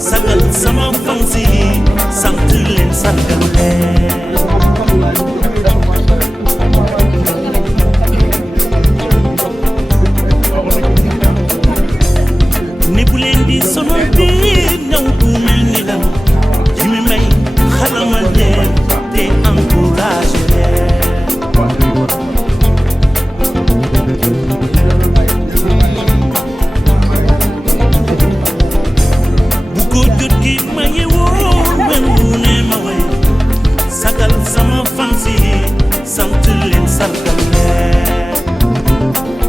sagal sama fansi sant leen sargal leen ne bu leen di sonal biir ñaw du mel ni lan ji mi may xalamal leen te encouragé leen sagal sama fansi sant leen sargal leen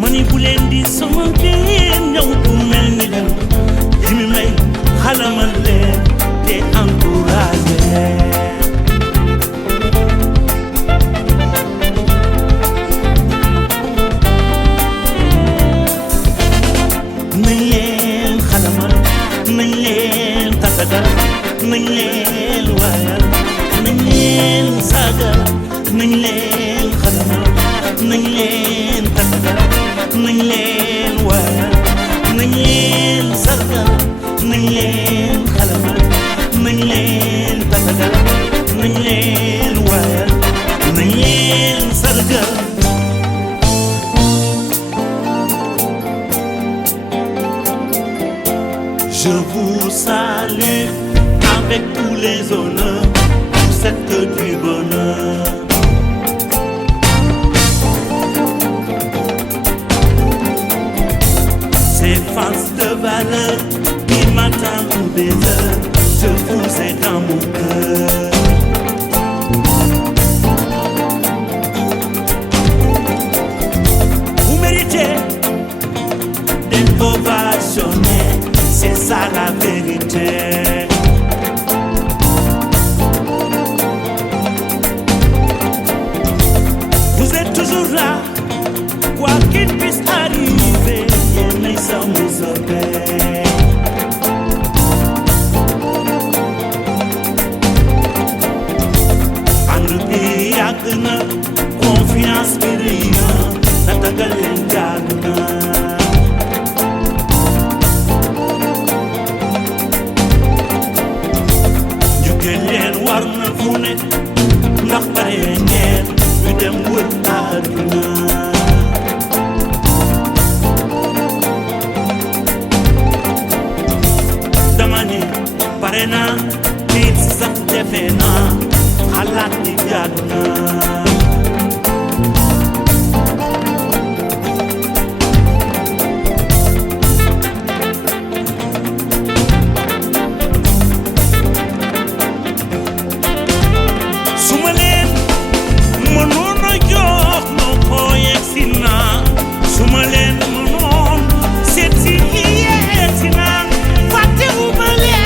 mani bu leen di sama biir ñëw bu mel ni leen ji mi may xalamal leen te encouragé leen nañ leen waayal nañ leen sagal nañ leen xalamal nañ leen tàggal nañ leen waayal nañ leen sargal nañ leen xalamal nañ leen tàggal nañ leen waayal nañ leen sargal je vous salue avec tous les honneurs, vous êtes que du bonheur. Ces fans de valeur qui m'attendent des heures, je vous ai dans mon cœur. Vous méritez d'être ovationnés, c'est ça la vérité. Quoi qu'il puisse arriver, yéenay sama soppe ànd bi yàgg na confiance bi rëy na tatagal leen jaadu na jóge leen war na fu ne ndax pare ngeen ñu dem wër àdduna pare naa nit sax defe naa xalaat ni jaadu na su ma leen mënoon a jox noo ko yegsi naa su ma leen mënoon seet si yegsi naa fàttewu ma leen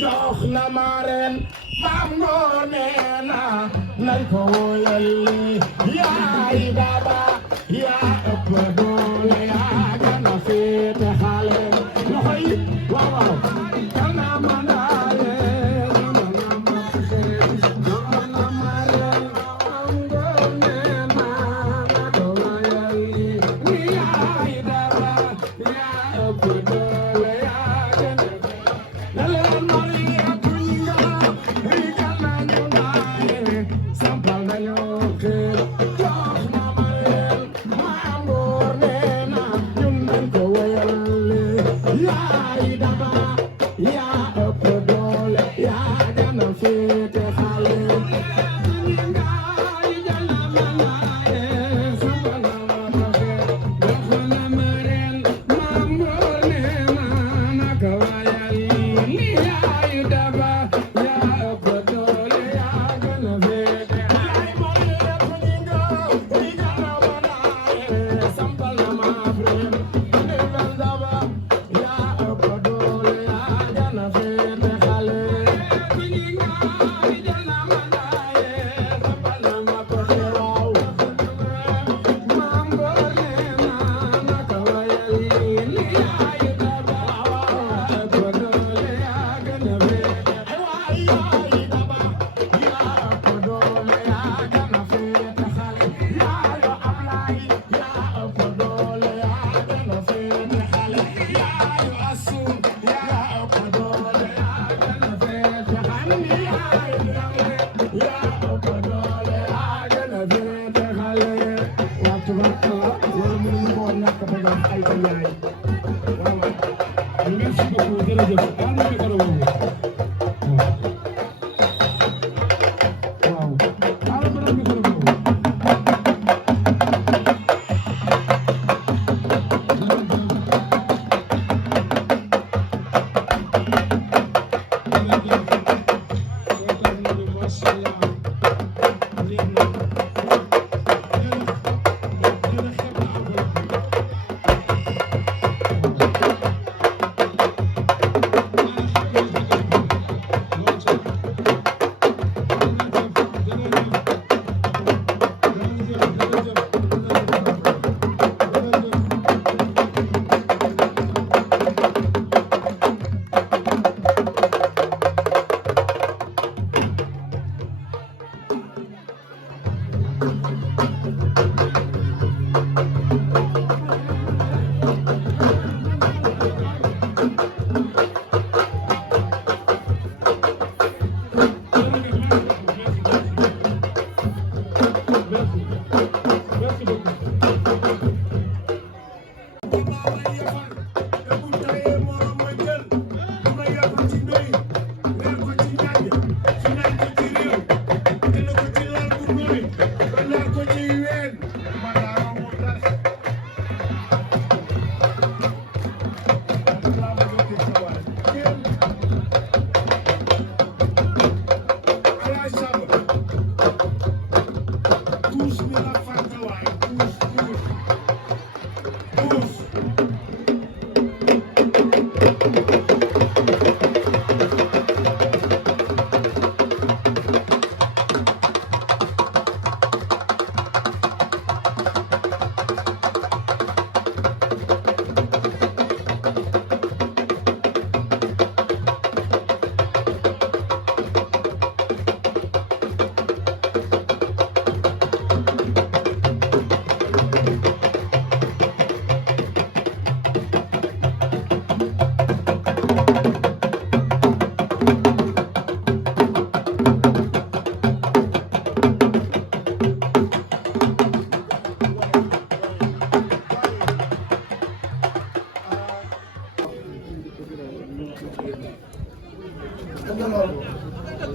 jox na ma ren maam ngoone na nañ ko woyal yaay daba yaa ëpp doole yaa gën a féete xale loxo yi waaw waaw jox na ma ndaale jox na ma ren maam ngoone na nañ ko woyal yaay daba yaa ëpp doole yaa gën a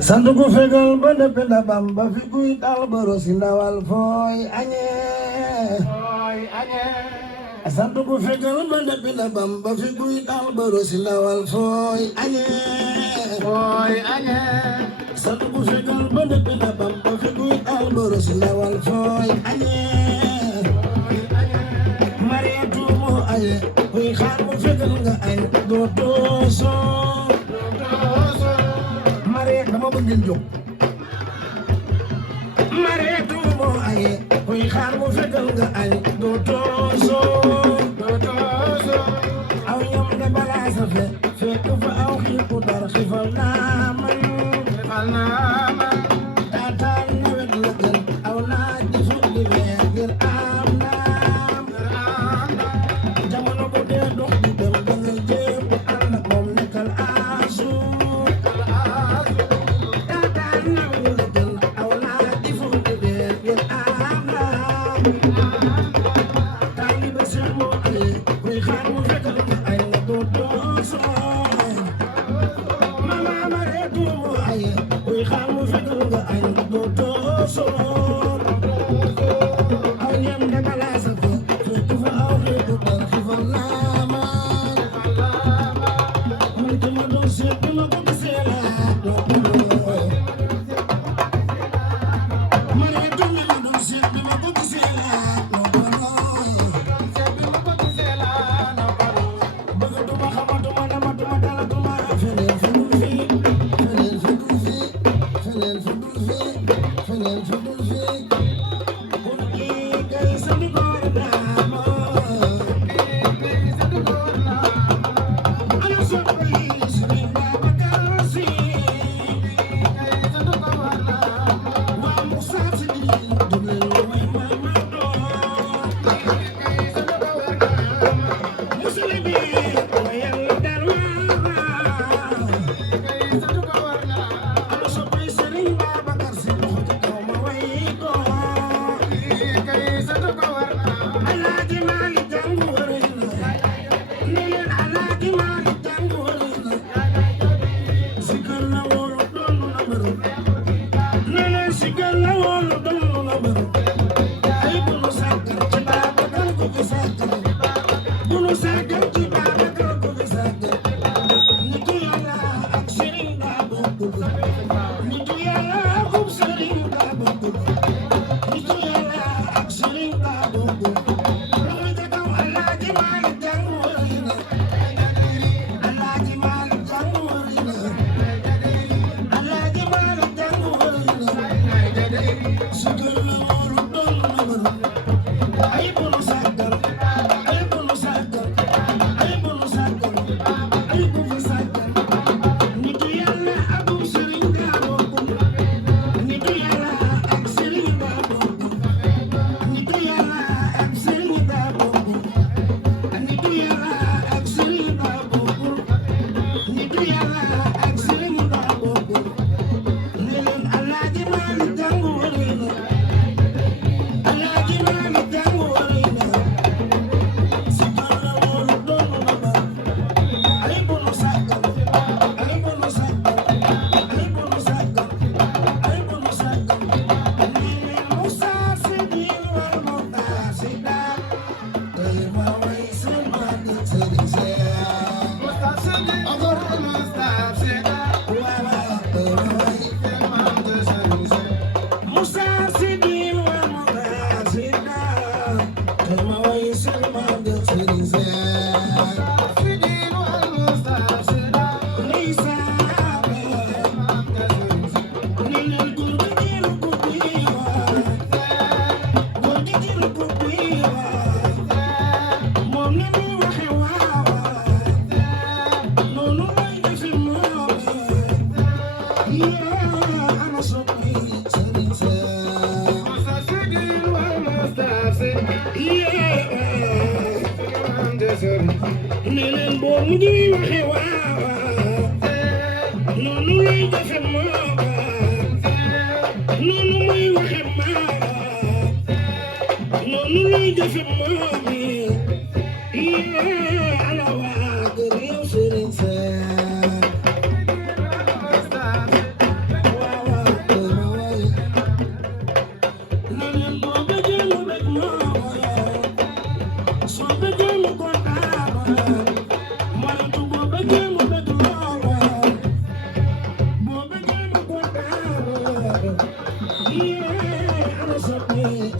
sant ku fegal ba dëpp la Bamba fi kuy dal baro si ndawal fooy añee sant ku fegal ba dëpp la Bamba fi kuy dal baro si ndawal fooy añee sant ku fegal ba dëpp la Bamba fi kuy dal baro si ndawal fooy añee Mariatu moo aye kuy xaar mu fegal nga añ doo toosoo dama bëgg ngeen jóg Mariatu moo aye kuy xaar mu fegal nga añ doo toosoo aw ñam de balaa sa fekk fa aw xiiku dar xifal naa man taataan nawet la gën aw naaj di fut di weer ngir am naam jamono bu dee dox di dem da ngay jéem bu ànd ak moom nekkal aasu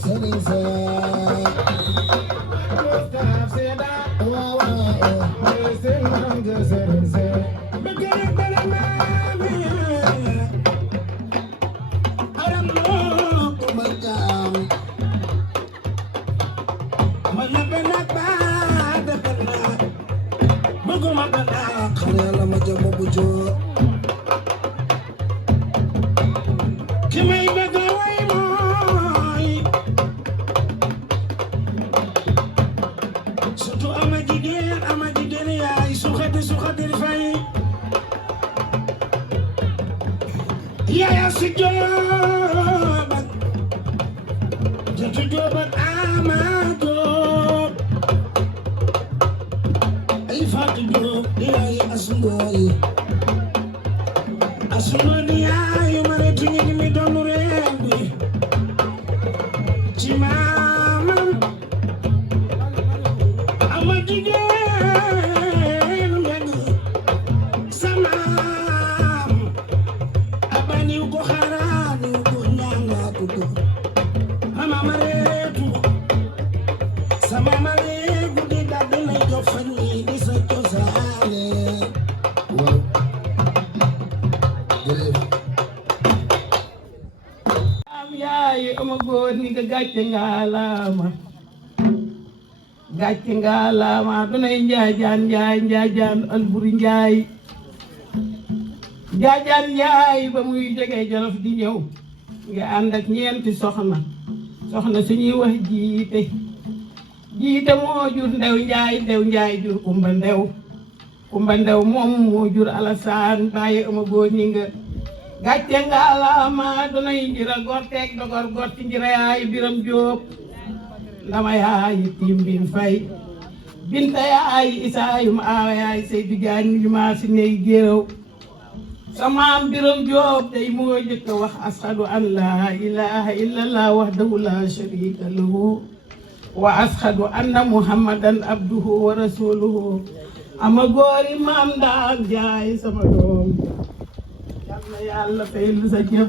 Serigne Seck Mustafa Seda waaw waaw mooy seen maam ja Serigne Seck bëgg na bala maami aram loo ko ma jaam ma lebbe nag baa defar naa bëgguma ba naa xale yàlla ma jëm bu joo ki may bëgg a way mooy surtout ama jigéen yaay suxati fay yaaya si joobat jatu joobat ama joob ay Fatou Diop di yaay asungooy asuma di yaayu ma ne tuñu ni mi doonu réew mi ci maamam ama jigéen mbeng samaam abaniw ko xaraaniw ko ñaangaatu ko ama ma reetu sama ma leegu di daldi lay jox fan yi di sa cosaane waaw jërëjëf am yaay ama góor ni nga gàcce ngalaama dunay njaajaan alburi njaay ba muy jógee Jolof di ñëw nga ànd ak ñeenti soxna suñuy wax jiite moo jur ndew njaay jur kumba ndew moom moo jur Alasaan bàyyi ama góor ni nga gàcce ngalaama dunay njira gorteeg dogor gor ci njira yaay Biram Jóob ndama yaay tiim bin fay binta yaay isaayum aawa yaay Seydu Jaañ mi maa si ney géréw samaam Biram Jóob day moo jëkk wax ashadu an laa ilaha illallah wahdahu la sharika lahu wa ashadu anna muhammadan abduhu wa rasuluhu ama góori maam Ndaam Njaay sama doom yàlla fay lu sa jëf